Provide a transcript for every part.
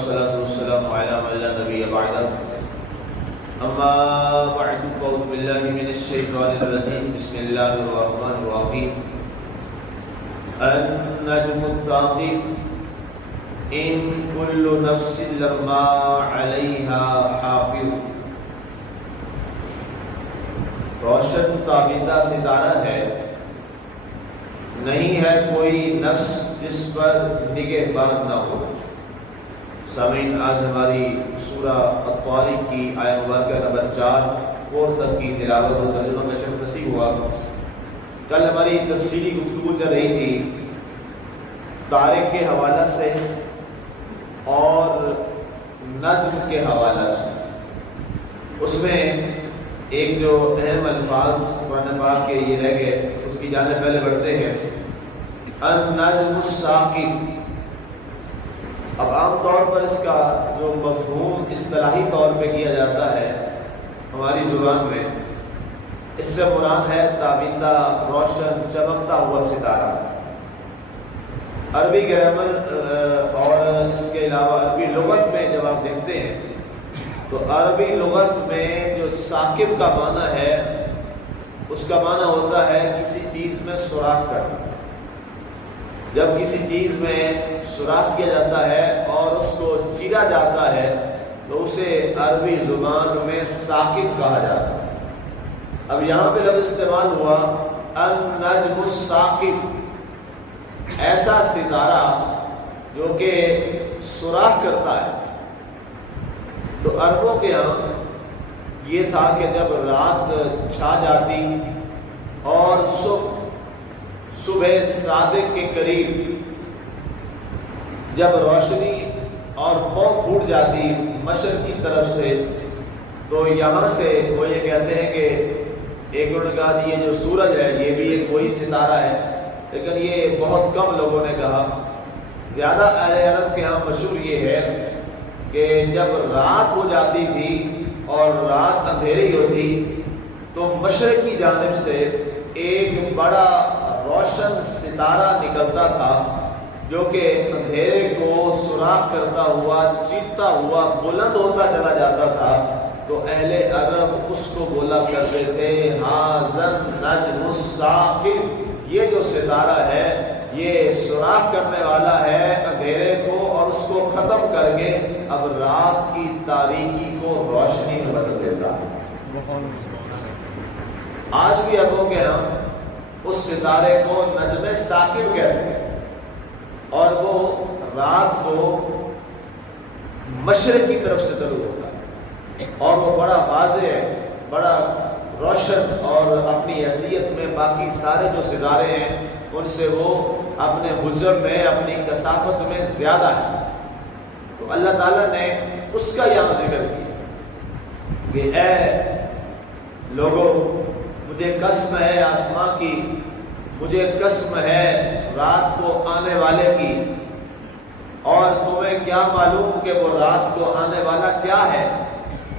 والصلاة والسلام على من لا نبي بعده أما بعد فأعوذ بالله من الشيطان الرجيم بسم الله الرحمن الرحيم النجم الثاقب إن كل نفس لما عليها حافظ. روشن تابندہ ستارہ ہے، نہیں ہے کوئی نفس جس پر نگہبان نہ ہو. سامعین، آج ہماری سورہ الطارق کی آیت مبارکہ نمبر 4 تک کی تلاوت و ترجمہ کا شرف نصیب ہوا. کل ہماری تفصیلی گفتگو چل رہی تھی طارق کے حوالہ سے اور نجم کے حوالہ سے. اس میں ایک جو اہم الفاظ قرآن پاک کے یہ رہ گئے، اس کی جانب پہلے بڑھتے ہیں. النجم الثاقب. اب عام طور پر اس کا جو مفہوم اصطلاحی طور پہ کیا جاتا ہے ہماری زبان میں، اس سے مراد ہے تابندہ، روشن، چمکتا ہوا ستارہ. عربی گرامر اور اس کے علاوہ عربی لغت میں جب آپ دیکھتے ہیں تو عربی لغت میں جو ثاقب کا معنی ہے اس کا معنی ہوتا ہے کسی چیز میں سوراخ کرنا. جب کسی چیز میں سوراخ کیا جاتا ہے اور اس کو چیرا جاتا ہے تو اسے عربی زبان میں ثاقب کہا جاتا ہے. اب یہاں پہ لفظ استعمال ہوا النجم الثاقب، ایسا ستارہ جو کہ سوراخ کرتا ہے. تو عربوں کے ہاں یہ تھا کہ جب رات چھا جاتی اور صبح صادق کے قریب جب روشنی اور پاؤں پھوٹ جاتی مشرق کی طرف سے، تو یہاں سے وہ یہ کہتے ہیں کہ ایک انہوں نے کہا یہ جو سورج ہے یہ بھی ایک وہی ستارہ ہے، لیکن یہ بہت کم لوگوں نے کہا. زیادہ اہل عرب کے ہاں مشہور یہ ہے کہ جب رات ہو جاتی تھی اور رات اندھیری ہوتی تو مشرق کی جانب سے ایک بڑا روشن ستارہ نکلتا تھا جو کہ اندھیرے کو سوراخ کرتا ہوا، چیرتا ہوا بلند ہوتا چلا جاتا تھا. تو اہل عرب اس کو بولا کرتے تھے ھذا النجم الثاقب، یہ جو ستارہ ہے یہ سوراخ کرنے والا ہے اندھیرے کو اور اس کو ختم کر کے اب رات کی تاریکی کو روشنی میں بدل دیتا ہے. آج بھی عربوں کے ہاں اس ستارے کو نجم ثاقب کہتے ہیں اور وہ رات کو مشرق کی طرف سے طلوع ہوتا ہے اور وہ بڑا واضح ہے، بڑا روشن اور اپنی حیثیت میں باقی سارے جو ستارے ہیں ان سے وہ اپنے حجم میں، اپنی کثافت میں زیادہ ہے. تو اللہ تعالیٰ نے اس کا یہاں ذکر کیا کہ اے لوگوں، مجھے قسم ہے آسمان کی، مجھے قسم ہے رات کو آنے والے کی، اور تمہیں کیا معلوم کہ وہ رات کو آنے والا کیا ہے؟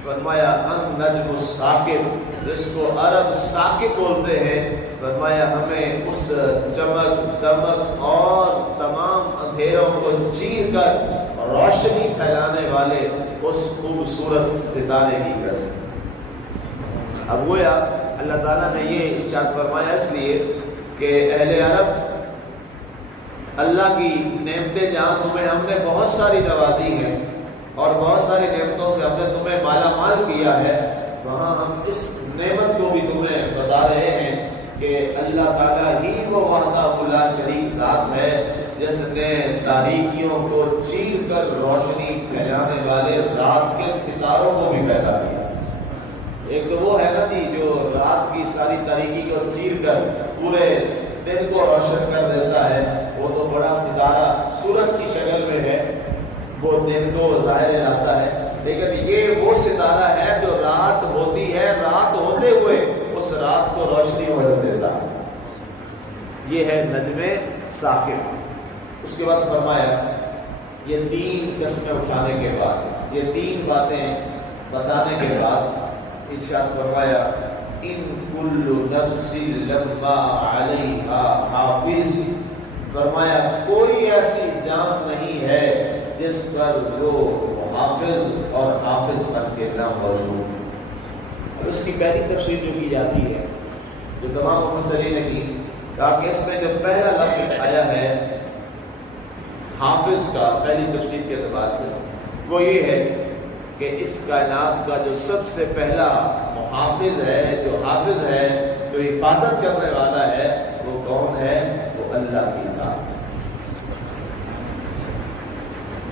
فرمایا النجم الثاقب، جس کو عرب ثاقب بولتے ہیں. فرمایا ہمیں اس چمک دمک اور تمام اندھیروں کو چیر کر روشنی پھیلانے والے اس خوبصورت ستارے کی قسم. اب گویا اللہ تعالیٰ نے یہ ارشاد فرمایا اس لیے کہ اہل عرب اللہ کی نعمتیں جہاں تمہیں ہم نے بہت ساری نوازی ہیں اور بہت ساری نعمتوں سے ہم نے تمہیں مالا مال کیا ہے، وہاں ہم اس نعمت کو بھی تمہیں بتا رہے ہیں کہ اللہ تعالیٰ ہی وہ وحدہ لا شریک ذات ہے جس نے تاریکیوں کو چیر کر روشنی پھیلانے والے رات کے ستاروں کو بھی پیدا کیا. ایک تو وہ ہے نا جی جو رات کی ساری تاریکی کو چیر کر پورے دن کو روشن کر دیتا ہے، وہ تو بڑا ستارہ سورج کی شکل میں ہے، وہ دن کو ظاہر لاتا ہے. لیکن یہ وہ ستارہ ہے جو رات ہوتی ہے، رات ہوتے ہوئے اس رات کو روشنی میں بدل دیتا ہے. یہ ہے نجم ثاقب. اس کے بعد فرمایا یہ 3 قسمیں اٹھانے کے بعد، یہ 3 باتیں بتانے کے بعد ارشاد فرمایا ان کل نفس لما علیہا حافظ. فرمایا کوئی ایسی جان نہیں ہے جس پر وہ محافظ اور حافظ بن کے نام موجود. اور اس کی پہلی تفسیر جو کی جاتی ہے، جو تمام مفسرین نے کی، کہا کہ اس میں جو پہلا لفظ آیا ہے حافظ کا پہلی تفسیر کے اعتبار سے، وہ یہ ہے کہ اس کائنات کا جو سب سے پہلا محافظ ہے، جو حافظ ہے، جو حفاظت کرنے والا ہے، وہ کون ہے؟ وہ اللہ کی ذات.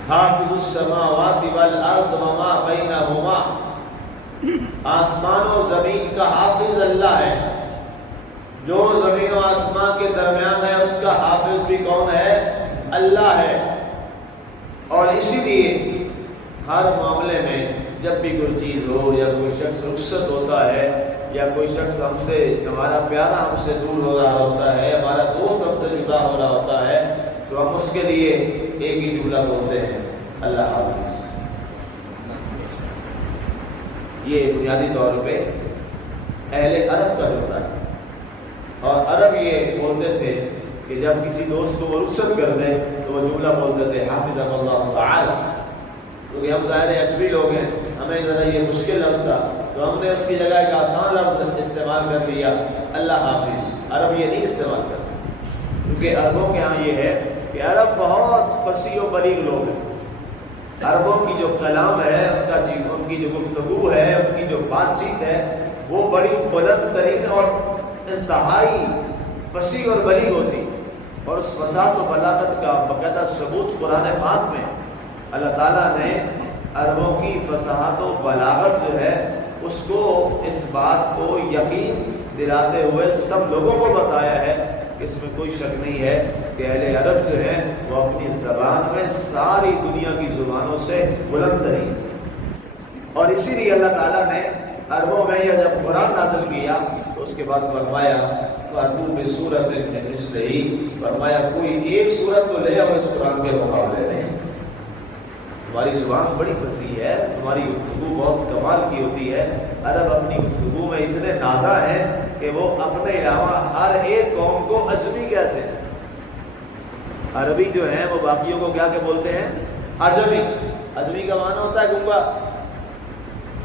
حافظ السماوات والارض وما بینہما، آسمان و زمین کا حافظ اللہ ہے. جو زمین و آسمان کے درمیان ہے اس کا حافظ بھی کون ہے؟ اللہ ہے. اور اسی لیے ہر معاملے میں جب بھی کوئی چیز ہو یا کوئی شخص رخصت ہوتا ہے یا کوئی شخص ہم سے، ہمارا پیارا ہم سے دور ہو رہا ہوتا ہے، ہمارا دوست ہم سے جدا ہو رہا ہوتا ہے، تو ہم اس کے لیے ایک ہی جملہ بولتے ہیں، اللہ حافظ. یہ بنیادی طور پہ اہل عرب کا جملہ ہے. اور عرب یہ بولتے تھے کہ جب کسی دوست کو وہ رخصت کر دیں تو وہ جملہ بولتے تھے حافظ اللہ تعالی. کیونکہ ہم ظاہر اجنبی لوگ ہیں، ہمیں ذرا یہ مشکل لفظ تھا تو ہم نے اس کی جگہ ایک آسان لفظ استعمال کر لیا، اللہ حافظ. عرب یہ نہیں استعمال کرتے، کیونکہ عربوں کے ہاں یہ ہے کہ عرب بہت فصیح و بلیغ لوگ ہیں. عربوں کی جو کلام ہے، ان کی جو گفتگو ہے، ان کی جو بات چیت ہے، وہ بڑی بلند ترین اور انتہائی فصیح اور بلیغ ہوتی. اور اس فصاحت و بلاغت کا باقاعدہ ثبوت قرآن پاک میں اللہ تعالیٰ نے عربوں کی فصاحت و بلاغت جو ہے اس کو، اس بات کو یقین دلاتے ہوئے سب لوگوں کو بتایا ہے. اس میں کوئی شک نہیں ہے کہ اہل عرب جو ہیں وہ اپنی زبان میں ساری دنیا کی زبانوں سے بلند ترین. اور اسی لیے اللہ تعالیٰ نے عربوں میں یہ جب قرآن نازل کیا تو اس کے بعد فرمایا فَأْتُوا بِسُورَةٍ مِّن مِّثْلِهِ، فرمایا کوئی ایک سورت تو لے آؤ اس قرآن کے مقابلے میں. تمہاری زبان بڑی فصیح ہے، تمہاری گفتگو بہت کمال کی ہوتی ہے. عرب اپنی گفتگو میں اتنے نازا ہیں کہ وہ اپنے علاوہ ہر ایک قوم کو عجمی کہتے ہیں. عربی جو ہیں وہ باقیوں کو کیا کہ بولتے ہیں؟ عجمی. عجمی کا معنی ہوتا ہے گنگا.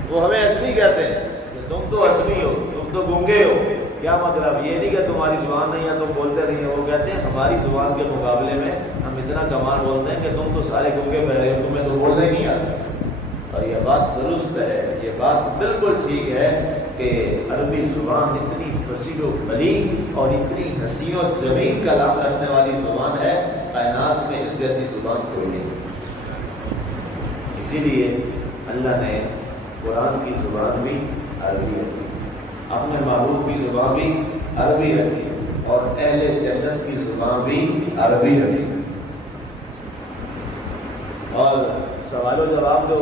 وہ ہمیں عجمی کہتے ہیں کہ تم تو عجمی ہو، تم تو گنگے ہو. کیا مطلب؟ یہ نہیں کہ تمہاری زبان نہیں ہے تم بولتے نہیں ہیں. وہ کہتے ہیں ہماری زبان کے مقابلے میں ہم اتنا کمال بولتے ہیں کہ تم تو سارے گنگے بہرے ہو، تمہیں تو بولنا ہی نہیں آتا. اور یہ بات درست ہے، یہ بات بالکل ٹھیک ہے کہ عربی زبان اتنی فصیح و بلیغ اور اتنی حسین و جمیل کلام رکھنے والی زبان ہے، کائنات میں اس جیسی زبان کوئی نہیں. اسی لیے اللہ نے قرآن کی زبان بھی عربی رکھی، اپنے محبوب کی زبان بھی عربی رکھی، اور اہل جنت کی زبان بھی عربی رکھی. اور سوال و جواب جو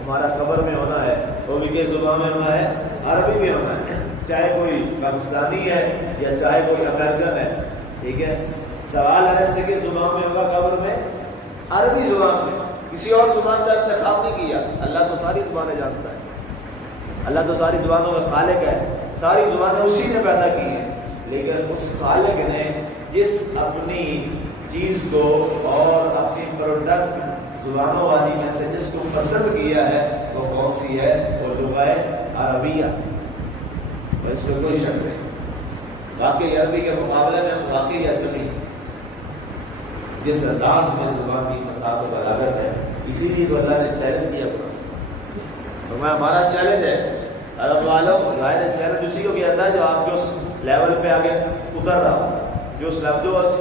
ہمارا قبر میں ہونا ہے وہ بھی کس زبان میں ہونا ہے؟ عربی میں ہونا ہے. چاہے کوئی پاکستانی ہے یا چاہے کوئی امریکن ہے، ٹھیک ہے. سوال ہے اس سے کس زبان میں ہوگا قبر میں؟ عربی زبان میں. کسی اور زبان کا انتخاب نہیں کیا. اللہ تو ساری زبانیں جانتا ہے، اللہ تو ساری زبانوں کا خالق ہے. ساری زبانیں اسی نے پیدا کی ہیں، لیکن اس خالق نے جس اپنی چیز کو اور اپنی پروڈکٹ زبانوں والی میں سے جس کو پسند کیا ہے وہ کون سی ہے؟ وہ لغہ عربیہ. اس میں کوئی شک نہیں. واقعی عربی کے مقابلے میں واقعی عجمی جس انداز میں زبان کی فصاحت و بلاغت ہے، اسی لیے تو اللہ نے چیلنج کیا. تو میں ہمارا چیلنج ہے عرب والوں، ظاہر ہے چیلنج اسی کو کیا تھا جو آپ کے اس لیول پہ آگے اتر رہا ہوں، جو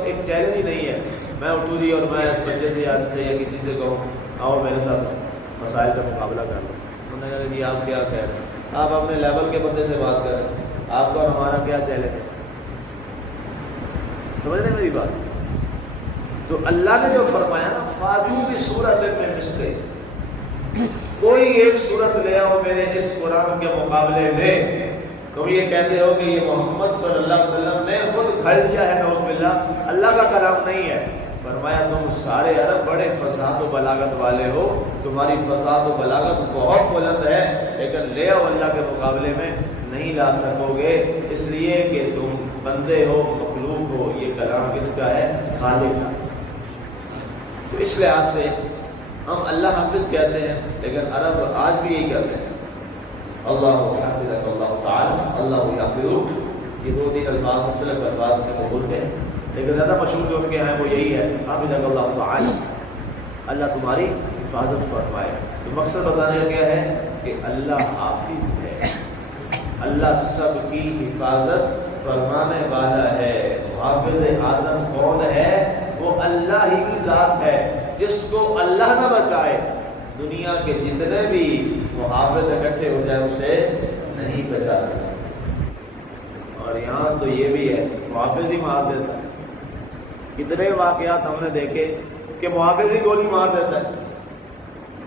ایک چیلنج ہی نہیں ہے. میں اٹھوں جی اور میں اس بچے سے یا یا کسی سے کہوں آؤ میرے ساتھ مسائل کا مقابلہ کر لو. انہوں نے کہا کہ آپ کیا کہہ رہے ہیں؟ آپ اپنے لیول کے بندے سے بات کریں. آپ کا اور ہمارا کیا چیلنج ہے؟ سمجھ رہے میری بات؟ تو اللہ نے جو فرمایا نا فاتو بھی صورت میں مسلے، کوئی ایک صورت لے آؤ میرے اس قرآن کے مقابلے میں. تم یہ کہتے ہو کہ یہ محمد صلی اللہ علیہ وسلم نے خود گھڑ دیا ہے، نعوذ باللہ، اللہ کا کلام نہیں ہے. فرمایا تم سارے عرب بڑے فصاحت و بلاغت والے ہو، تمہاری فصاحت و بلاغت بہت بلند ہے، لیکن لے آؤ اللہ کے مقابلے میں نہیں لا سکو گے، اس لیے کہ تم بندے ہو، مخلوق ہو. یہ کلام کس کا ہے؟ خالق کا. تو اس لحاظ سے ہم اللہ حافظ کہتے ہیں لیکن عرب آج بھی یہی کہتے ہیں اللہ حافظک اللہ تعالی اللہ یحفظک. یہ دو تین الفاظ مختلف الفاظ میں وہ بولتے ہیں لیکن زیادہ مشہور جو ان کے ہیں وہ یہی ہے حافظک اللہ تعالی، اللہ تمہاری حفاظت فرمائے. تو مقصد بتانے کا کیا ہے کہ اللہ حافظ ہے، اللہ سب کی حفاظت فرمانے والا ہے. حافظ اعظم کون ہے؟ وہ اللہ ہی کی ذات ہے. جس کو اللہ نہ بچائے دنیا کے جتنے بھی محافظ اکٹھے ہو جائے اسے نہیں بچا سکتے. اور یہاں تو یہ بھی ہے محافظ ہی مار دیتا ہے. کتنے واقعات ہم نے دیکھے کہ محافظ ہی گولی مار دیتا ہے.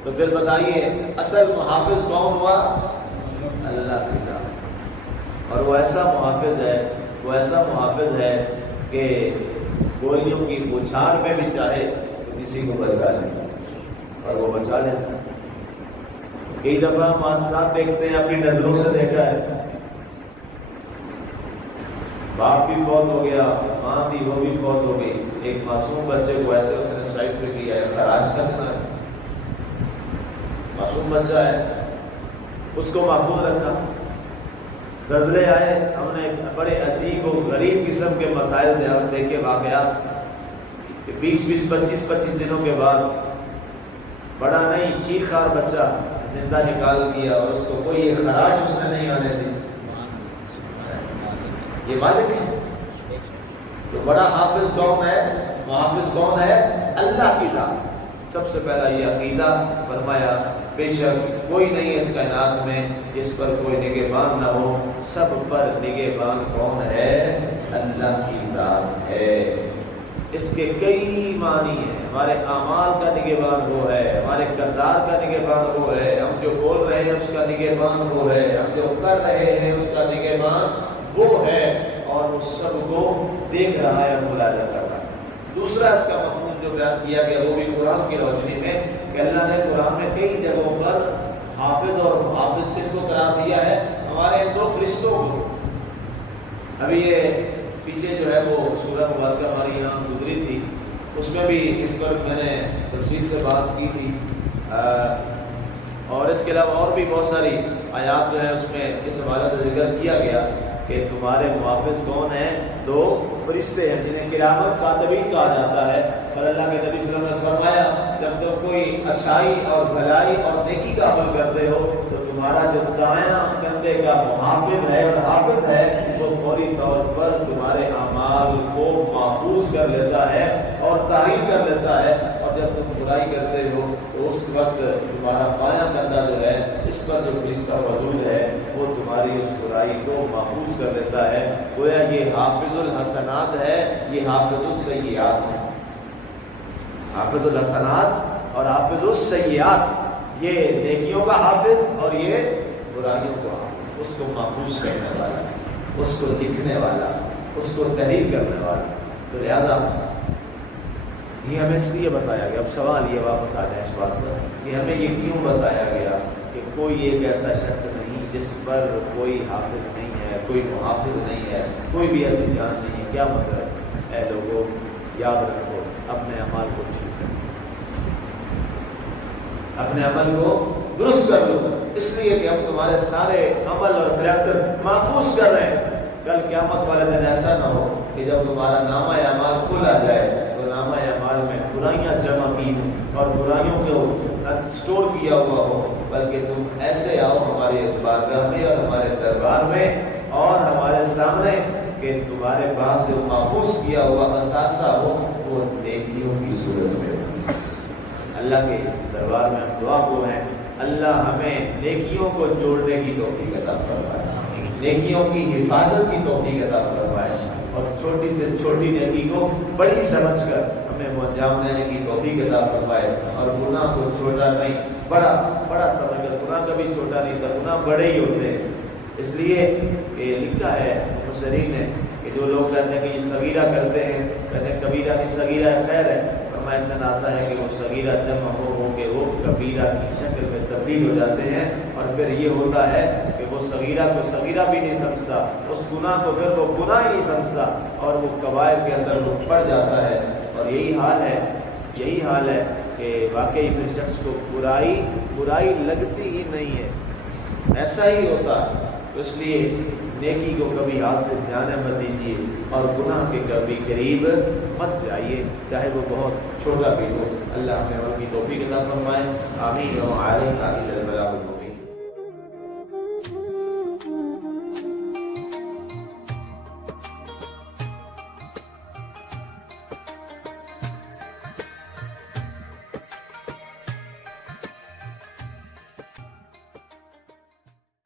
تو پھر بتائیے اصل محافظ کون ہوا؟ اللہ کی ذات. اور وہ ایسا محافظ ہے کہ گولیوں کی بوچھار میں بھی چاہے تو کسی کو بچا لیتا ہے اور وہ بچا لیتا ہے. کئی دفعہ ہم حادثات دیکھتے ہیں، اپنی نظروں سے دیکھا ہے، باپ بھی فوت ہو گیا، ماں تھی وہ بھی فوت ہو گئی، ایک معصوم بچے کو ایسے اس نے سائڈ پہ کیا ہے، خراج کرنا ہے، معصوم بچہ ہے، اس کو محفوظ رکھا. زلزلے آئے، ہم نے بڑے عجیب و غریب قسم کے مسائل دیکھے، واقعات کہ 20-25 دنوں کے بعد بڑا نہیں شیرخوار بچہ زندہ نکال دیا اور اس کو کوئی خراج اس نے نہیں آنے دی. یہ مالک ہے. تو بڑا حافظ کون ہے؟ محافظ کون ہے؟ اللہ کی ذات. سب سے پہلا یہ عقیدہ فرمایا بے شک کوئی نہیں اس کائنات میں جس پر کوئی نگہبان نہ ہو، سب پر نگہبان کون ہے؟ اللہ کی ذات ہے. اس کے کئی معنی ہیں. ہمارے اعمال کا نگہبان وہ ہے، ہمارے کردار کا نگہبان وہ ہے، ہم جو بول رہے ہیں اس کا نگہبان وہ ہے، ہم جو کر رہے ہیں اس کا نگہبان وہ ہے، اور وہ سب کو دیکھ رہا ہے اور ملاحظہ کر رہا ہے. دوسرا اس کا مفہوم جو بیان کیا گیا وہ بھی قرآن کی روشنی میں کہ اللہ نے قرآن میں کئی جگہوں پر حافظ اور محافظ کس کو قرار دیا ہے؟ ہمارے دو فرشتوں کو. ابھی یہ پیچھے جو ہے وہ سورہ مبارکہ ہماری یہاں گزری تھی، اس میں بھی اس پر میں نے تفصیل سے بات کی تھی، اور اس کے علاوہ اور بھی بہت ساری آیات جو ہے اس میں اس حوالے سے ذکر کیا گیا کہ تمہارے محافظ کون ہیں؟ دو فرشتے ہیں جنہیں کرامت کاتبین کہا جاتا ہے. اور اللہ کے نبی صلی اللہ علیہ وسلم نے فرمایا جب تم کوئی اچھائی اور بھلائی اور نیکی کا عمل کرتے ہو تو تمہارا جو دایاں کندھے کا محافظ ہے اور حافظ ہے وہ فوری طور پر تمہارے اعمال کو محفوظ کر لیتا ہے اور تحریر کر لیتا ہے. اور جب تم برائی کرتے ہو تو اس وقت تمہارا بایاں کندھا جو ہے اس پر جو فرشتہ موجود ہے وہ تمہاری اس برائی کو محفوظ کر لیتا ہے. گویا یہ حافظ الحسنات ہے، یہ حافظ السیئات ہے. حافظ الحسنات اور حافظ السیئات، یہ نیکیوں کا حافظ اور یہ برائیوں کا حافظ. اس کو محفوظ کرنے والا، اس کو دکھنے والا، اس کو تحریر کرنے والا. تو لہذا یہ ہمیں اس لیے بتایا گیا. اب سوال یہ واپس آ جائے اس بات پر کہ ہمیں یہ کیوں بتایا گیا کہ کوئی ایک ایسا شخص نہیں جس پر کوئی حافظ نہیں ہے، کوئی محافظ نہیں ہے، کوئی بھی ایسی جان نہیں ہے. کیا مطلب؟ اے لوگوں یاد رکھو اپنے عمل کو ٹھیک کرو، اپنے عمل کو درست کر دو، اس لیے کہ ہم تمہارے سارے عمل اور کریکٹر محفوظ کر رہے ہیں. کل قیامت والے دن ایسا نہ ہو کہ جب تمہارا نامہ اعمال کھولا جائے تو نامہ اعمال میں برائیاں جمع کی ہوں اور برائیوں کو اسٹور کیا ہوا ہو، بلکہ تم ایسے آؤ ہمارے بارگاہ میں اور ہمارے دربار میں اور ہمارے سامنے کہ تمہارے پاس جو محفوظ کیا ہوا اثاثہ ہو وہ نیکیوں کی صورت میں. اللہ کے دربار میں ہم دعا گو ہیں اللہ ہمیں نیکیوں کو جوڑنے کی توفیق عطا فرمائے، نیکیوں کی حفاظت کی توفیق عطا فرمائے، اور چھوٹی سے چھوٹی نیکی کو بڑی سمجھ کر ہمیں وہ انجام دینے کی توفیق عطا فرمائے، اور گناہ کو چھوٹا نہیں بڑا سمجھ کر. گناہ کبھی چھوٹا نہیں تھا، گناہ بڑے ہی ہوتے ہیں. اس لیے کہ لکھا ہے مفسرین نے کہ جو لوگ کہتے ہیں کہ یہ صغیرہ کرتے ہیں، کہتے ہیں کبیرہ نہیں صغیرہ خیر ہے، فرمایا اتنا آتا ہے کہ وہ صغیرہ جمع ہو کے وہ کبیرہ کی شکل میں تبدیل ہو جاتے ہیں، اور پھر یہ ہوتا ہے کہ وہ صغیرہ کو صغیرہ بھی نہیں سمجھتا، اس گناہ کو پھر وہ گناہ ہی نہیں سمجھتا، اور وہ کبائر کے اندر وہ پڑ جاتا ہے. اور یہی حال ہے کہ واقعی پھر شخص کو برائی لگتی ہی نہیں ہے، ایسا ہی ہوتا ہے۔ تو اس لیے نیکی کو کبھی ہاتھ سے جانے مت دیجیے اور گناہ کے کبھی قریب مت جائیے، چاہے وہ بہت چھوٹا بھی ہو۔ اللہ ہمیں عمل کی توفیق عطا فرمائے، آمین و علیہ